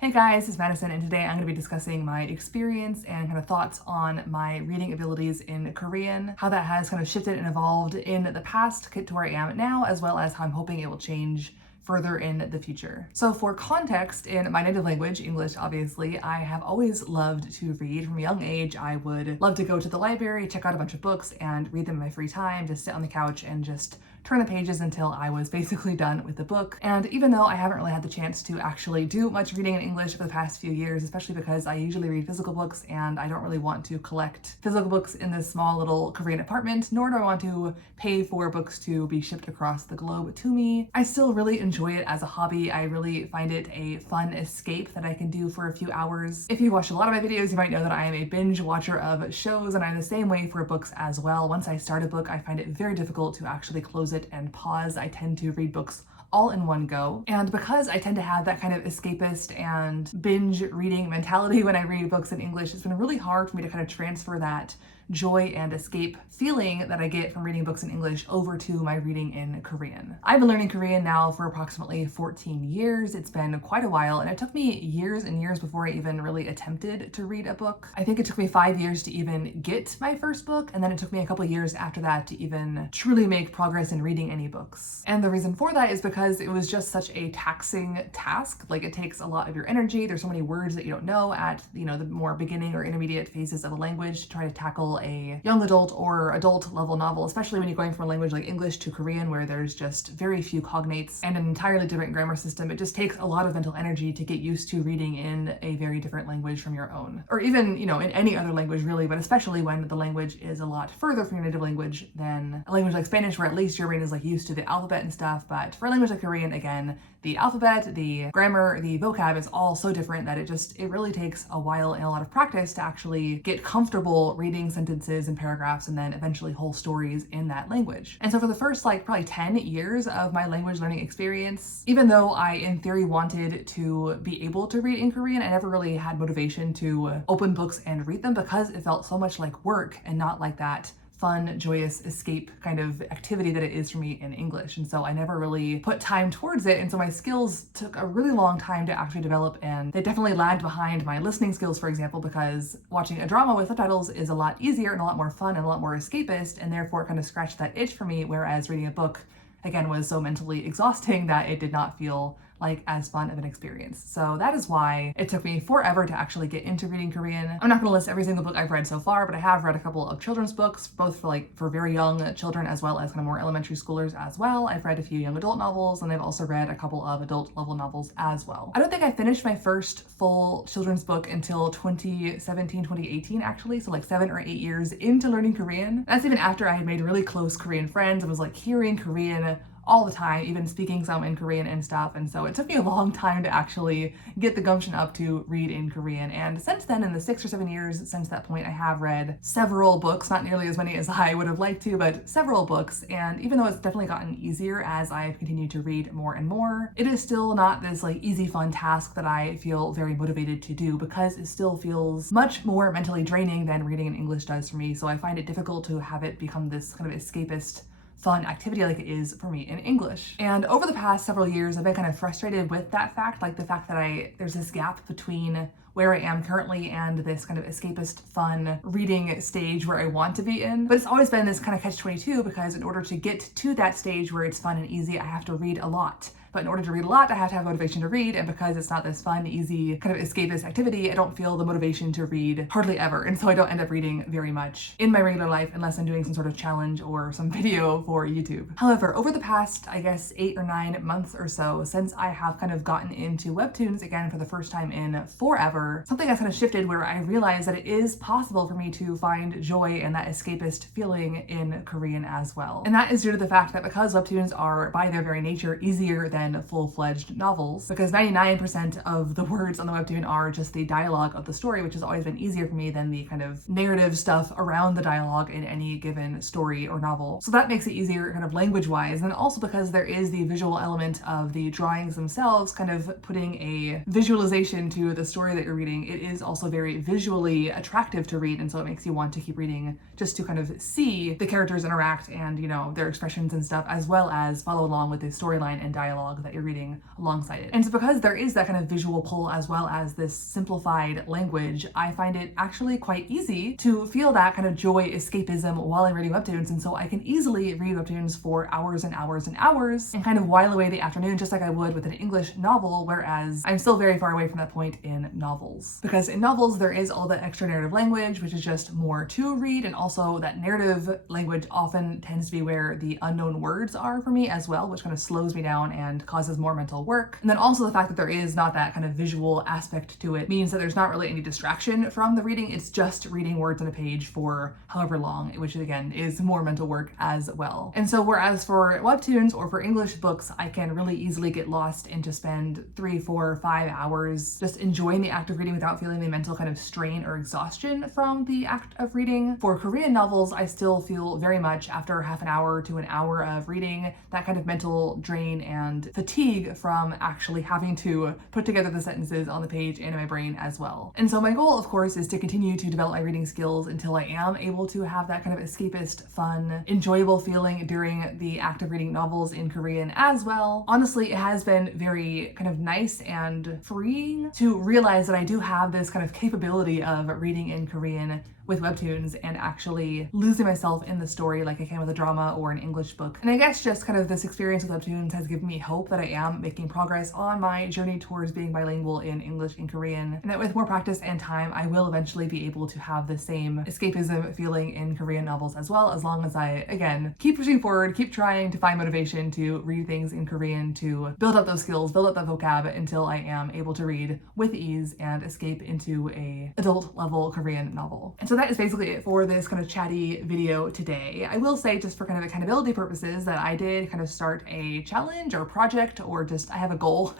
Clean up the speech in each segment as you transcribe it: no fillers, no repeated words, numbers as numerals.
Hey guys, it's Madison, and today I'm going to be discussing my experience and kind of thoughts on my reading abilities in Korean, how that has kind of shifted and evolved in the past to get to where I am now, as well as how I'm hoping it will change further in the future. So for context, in my native language, English obviously, I have always loved to read. From a young age, I would love to go to the library, check out a bunch of books, and read them in my free time, just sit on the couch and just turn the pages until I was basically done with the book. And even though I haven't really had the chance to actually do much reading in English for the past few years, especially because I usually read physical books and I don't really want to collect physical books in this small little Korean apartment, nor do I want to pay for books to be shipped across the globe to me, I still really enjoy it as a hobby. I really find it a fun escape that I can do for a few hours. If you watch a lot of my videos, you might know that I am a binge watcher of shows, and I'm the same way for books as well. Once I start a book, I find it very difficult to actually close it and pause. I tend to read books all in one go. And because I tend to have that kind of escapist and binge reading mentality when I read books in English, it's been really hard for me to kind of transfer that joy and escape feeling that I get from reading books in English over to my reading in Korean. I've been learning Korean now for approximately 14 years. It's been quite a while, and it took me years and years before I even really attempted to read a book. I think it took me 5 years to even get my first book, and then it took me a couple years after that to even truly make progress in reading any books. And the reason for that is because it was just such a taxing task. Like, it takes a lot of your energy. There's so many words that you don't know at, the more beginning or intermediate phases of a language to try to tackle a young adult or adult level novel, especially when you're going from a language like English to Korean, where there's just very few cognates and an entirely different grammar system. It just takes a lot of mental energy to get used to reading in a very different language from your own, or even, in any other language really, but especially when the language is a lot further from your native language than a language like Spanish, where at least your brain is like used to the alphabet and stuff. But for a language like Korean, again, the alphabet, the grammar, the vocab is all so different that it really takes a while and a lot of practice to actually get comfortable reading sentences and paragraphs and then eventually whole stories in that language. And so for the first probably 10 years of my language learning experience, even though I in theory wanted to be able to read in Korean, I never really had motivation to open books and read them because it felt so much like work and not like that fun, joyous escape kind of activity that it is for me in English. And so I never really put time towards it. And so my skills took a really long time to actually develop, and they definitely lagged behind my listening skills, for example, because watching a drama with subtitles is a lot easier and a lot more fun and a lot more escapist, and therefore it kind of scratched that itch for me, whereas reading a book, again, was so mentally exhausting that it did not feel like as fun of an experience. So that is why it took me forever to actually get into reading Korean. I'm not gonna list every single book I've read so far, but I have read a couple of children's books, both for very young children as well as kind of more elementary schoolers as well. I've read a few young adult novels, and I've also read a couple of adult level novels as well. I don't think I finished my first full children's book until 2017, 2018 actually, so 7 or 8 years into learning Korean. That's even after I had made really close Korean friends and was hearing Korean all the time, even speaking some in Korean and stuff. And so it took me a long time to actually get the gumption up to read in Korean. And since then, in the 6 or 7 years since that point, I have read several books, not nearly as many as I would have liked to, but several books. And even though it's definitely gotten easier as I've continued to read more and more, it is still not this easy, fun task that I feel very motivated to do, because it still feels much more mentally draining than reading in English does for me. So I find it difficult to have it become this kind of escapist fun activity like it is for me in English. And over the past several years, I've been kind of frustrated with that fact, the fact that there's this gap between where I am currently and this kind of escapist fun reading stage where I want to be in. But it's always been this kind of catch-22, because in order to get to that stage where it's fun and easy, I have to read a lot. But in order to read a lot, I have to have motivation to read, and because it's not this fun, easy, kind of escapist activity, I don't feel the motivation to read hardly ever, and so I don't end up reading very much in my regular life unless I'm doing some sort of challenge or some video for YouTube. However, over the past, I guess, 8 or 9 months or so, since I have kind of gotten into webtoons again for the first time in forever, something has kind of shifted where I realized that it is possible for me to find joy and that escapist feeling in Korean as well. And that is due to the fact that because webtoons are, by their very nature, easier than full-fledged novels, because 99% of the words on the webtoon are just the dialogue of the story, which has always been easier for me than the kind of narrative stuff around the dialogue in any given story or novel. So that makes it easier kind of language-wise, and also because there is the visual element of the drawings themselves, kind of putting a visualization to the story that you're reading. It is also very visually attractive to read, and so it makes you want to keep reading just to kind of see the characters interact and, their expressions and stuff, as well as follow along with the storyline and dialogue dialogue that you're reading alongside it. And so because there is that kind of visual pull as well as this simplified language, I find it actually quite easy to feel that kind of joy escapism while I'm reading webtoons. And so I can easily read webtoons for hours and hours and hours and kind of while away the afternoon just like I would with an English novel, whereas I'm still very far away from that point in novels. Because in novels, there is all that extra narrative language, which is just more to read, and also that narrative language often tends to be where the unknown words are for me as well, which kind of slows me down and causes more mental work. And then also the fact that there is not that kind of visual aspect to it means that there's not really any distraction from the reading. It's just reading words on a page for however long, which again is more mental work as well. And so whereas for webtoons or for English books, I can really easily get lost and to spend 3, 4, 5 hours just enjoying the act of reading without feeling the mental kind of strain or exhaustion from the act of reading. For Korean novels, I still feel very much after half an hour to an hour of reading that kind of mental drain and fatigue from actually having to put together the sentences on the page and in my brain as well. And so my goal, of course, is to continue to develop my reading skills until I am able to have that kind of escapist, fun, enjoyable feeling during the act of reading novels in Korean as well. Honestly, it has been very kind of nice and freeing to realize that I do have this kind of capability of reading in Korean with webtoons and actually losing myself in the story like I can with a drama or an English book. And I guess just kind of this experience with webtoons has given me hope that I am making progress on my journey towards being bilingual in English and Korean, and that with more practice and time, I will eventually be able to have the same escapism feeling in Korean novels as well, as long as I, again, keep pushing forward, keep trying to find motivation to read things in Korean, to build up those skills, build up that vocab until I am able to read with ease and escape into a adult level Korean novel. And so that is basically it for this kind of chatty video today. I will say, just for kind of accountability purposes, that I did kind of start a challenge or project, or just I have a goal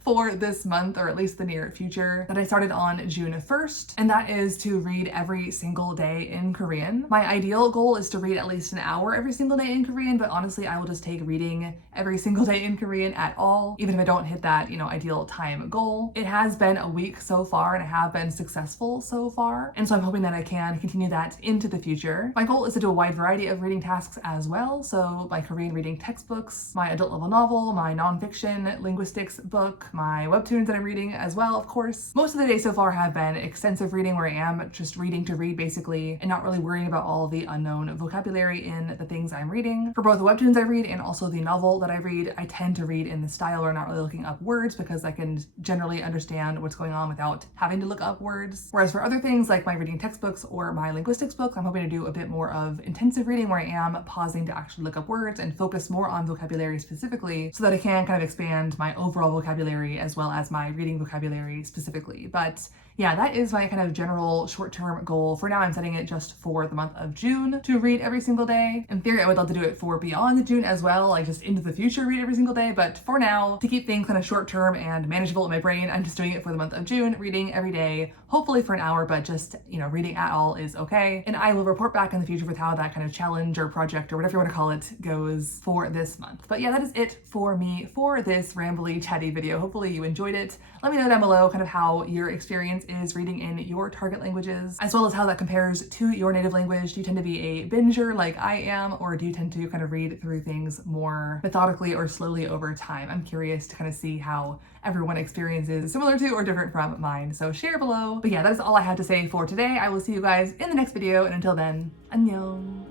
for this month, or at least the near future, that I started on June 1st, and that is to read every single day in Korean. My ideal goal is to read at least an hour every single day in Korean, but honestly, I will just take reading every single day in Korean at all, even if I don't hit that, ideal time goal. It has been a week so far, and I have been successful so far, and so I'm hoping that I can continue that into the future. My goal is to do a wide variety of reading tasks as well, so my Korean reading textbooks, my adult level novel, my nonfiction linguistics book, my webtoons that I'm reading as well, of course. Most of the days so far have been extensive reading, where I am just reading to read basically, and not really worrying about all the unknown vocabulary in the things I'm reading. For both the webtoons I read and also the novel that I read, I tend to read in the style where I'm not really looking up words, because I can generally understand what's going on without having to look up words. Whereas for other things like my reading textbooks or my linguistics book, I'm hoping to do a bit more of intensive reading, where I am pausing to actually look up words and focus more on vocabulary specifically, so that I can kind of expand my overall vocabulary as well as my reading vocabulary specifically. But yeah, that is my kind of general short-term goal. For now, I'm setting it just for the month of June to read every single day. In theory, I would love to do it for beyond June as well, like just into the future, read every single day. But for now, to keep things kind of short-term and manageable in my brain, I'm just doing it for the month of June, reading every day, hopefully for an hour, but just, reading at all is okay. And I will report back in the future with how that kind of challenge or project or whatever you want to call it goes for this month. But yeah, that is it for me for this rambly, chatty video. Hopefully you enjoyed it. Let me know down below kind of how your experience is reading in your target languages, as well as how that compares to your native language. Do you tend to be a binger like I am, or do you tend to kind of read through things more methodically or slowly over time? I'm curious to kind of see how everyone experiences similar to or different from mine, so share below. But yeah, that is all I have to say for today. I will see you guys in the next video, and until then, annyeong.